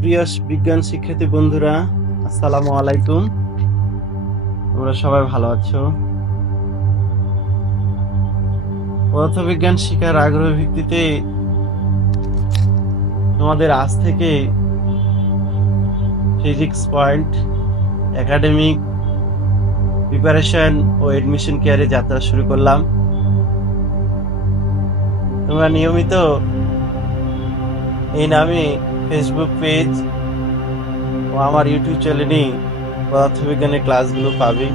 প্রিয় বিজ্ঞান শিক্ষার্থী বন্ধুরা, আসসালামু আলাইকুম। তোমরা সবাই ভালো আছো? পদার্থবিজ্ঞান শিক্ষার আগ্রহ ভিত্তিতে তোমাদের আজ থেকে ফিজিক্স পয়েন্ট, একাডেমিক প্রিপারেশন ও এডমিশন কেয়ারে যাত্রা শুরু করলাম। তোমরা নিয়মিত এই নামে ফেসবুক পেজ ও আমার ইউটিউব চ্যানেলে পদার্থবিজ্ঞানের ক্লাসগুলো পাবে।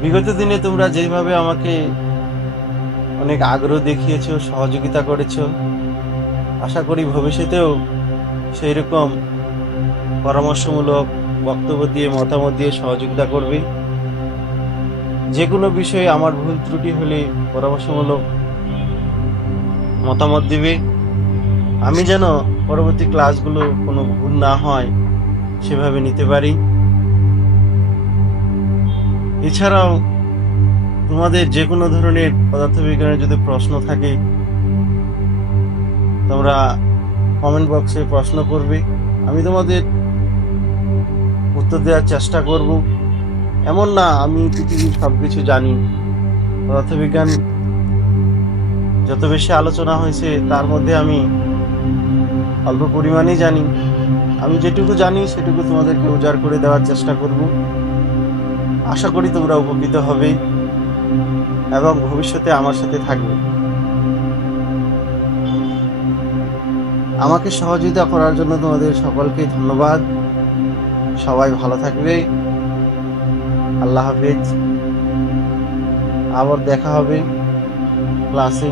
বিগত দিনে তোমরা যেভাবে আমাকে অনেক আগ্রহ দেখিয়েছো, সহযোগিতা করেছো, আশা করি ভবিষ্যতেও সেই রকম পরামর্শমূলক বক্তব্য দিয়ে, মতামত দিয়ে সহযোগিতা করবে। যে কোনো বিষয়ে আমার ভুল ত্রুটি হলে পরামর্শমূলক মতামত দিবে। আমি যেন পরবর্তী ক্লাসগুলো কোনো ভুল না হয় সেভাবে নিতে পারি। এছাড়াও তোমাদের যে কোনো ধরনের পদার্থবিজ্ঞানের যদি প্রশ্ন থাকে, তোমরা কমেন্ট বক্সে প্রশ্ন করবে, আমি তোমাদের উত্তর দেওয়ার চেষ্টা করব। এমন না আমি পৃথিবীর সবকিছু জানি। পদার্থবিজ্ঞান যত বেশি আলোচনা হয়েছে তার মধ্যে আমি অল্প পরিমাণেই জানি। আমি যেটুকু জানি সেটুকু তোমাদেরকে উজাড় করে দেওয়ার চেষ্টা করব। আশা করি তোমরা উপকৃত হবে এবং ভবিষ্যতে আমার সাথে থাকবে। আমাকে সহযোগিতা করার জন্য তোমাদের সকলকে ধন্যবাদ। সবাই ভালো থাকবে। আল্লাহ হাফেজ। আবার দেখা হবে ক্লাসে।